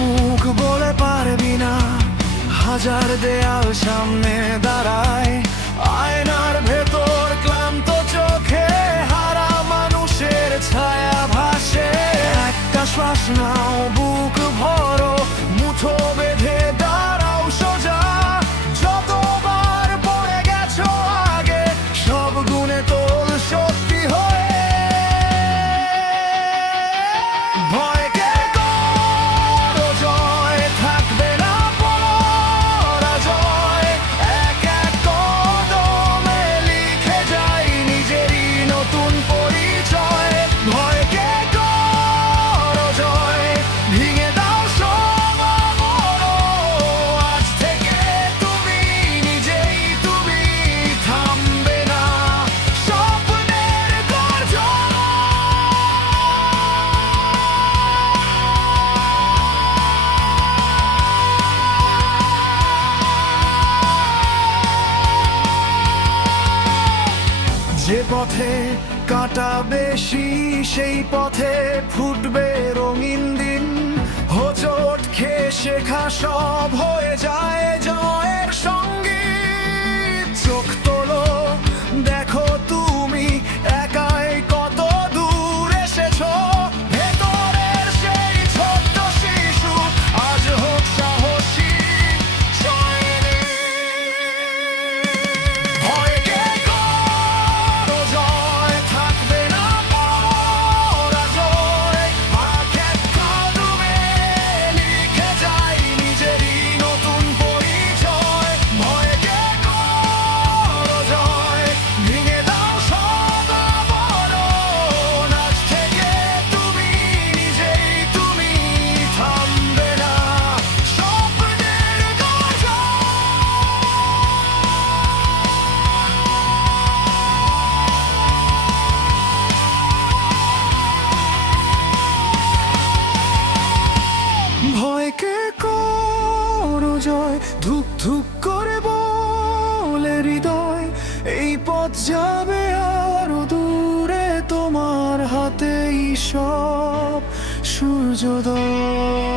মুখ বলে পারবি না, হাজার দেয়াল সামনে দাঁড়ায়, আয়নার ভেতর ক্লান্ত চোখে হারা মানুষের ছায়া ভাসে। একটা শ্বাস নাও, বুক ভরো, মুঠো বেঁধে দাঁড়াও সোজা। যতবার পড়ে গেছো আগে, সব গুণে তোল সত্যি হয়ে। ভয়কে করো জয়, থাকবে না পরাজয়। এক এক কদমে লিখে যাই নিজেরই নতুন পরিচয়। ভয়কে করো জয়, ভেঙে দাও সব আবরণ। আজ থেকে তুমি নিজেই তুমি, থামবে না স্বপ্নের গর্জন। যে পথে কাঁটা বেশি, সেই পথে ফুটবে রঙিন দিন। হোঁচট খেয়ে শেখা সব হয়ে যায় জয়ের সঙ্গীত। চোখ তোলো, দেখো তুমি একাই কত দূর এসেছো। ভেতরের সেই ছোট্ট শিশু আজ হোক সাহসী সৈনিক। ভয়কে করো জয়, থাকবে না পরাজয়। এক এক কদমে লিখে যাই নিজেরই নতুন পরিচয়। ভয়কে করো জয়, ভেঙে দাও সব আবরণ। আজ থেকে তুমি নিজেই তুমি, থামবে না স্বপ্নের গর্জন। ভয়কে করো জয়, ধুক ধুক করে বলে হৃদয়। এই পথ যাবে আরো দূরে, তোমার হাতেই সব সূর্যোদয়।